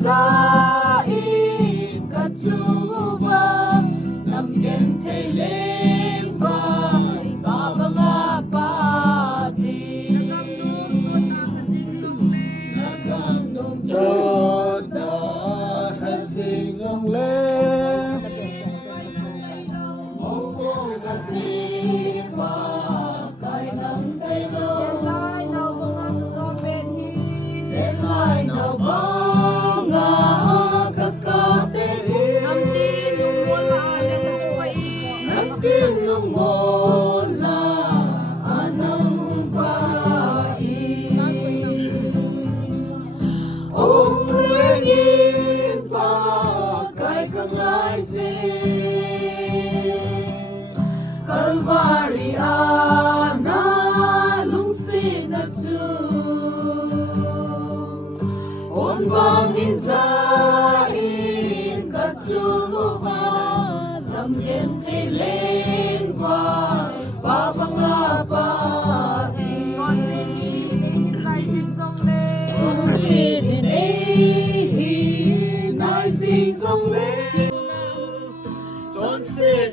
Zain katsuba namgen thaileng ba babanga pati nagandong soda hazing ang le mong katiba kay nang tayo selay na ba Tinong mo na anang bayi Ong lingin pa kay kangay Kalvari ana lungsin at su On bangin zain katsuguhan namgen tiling ba babangapati Sinin ehi naising song le Son sin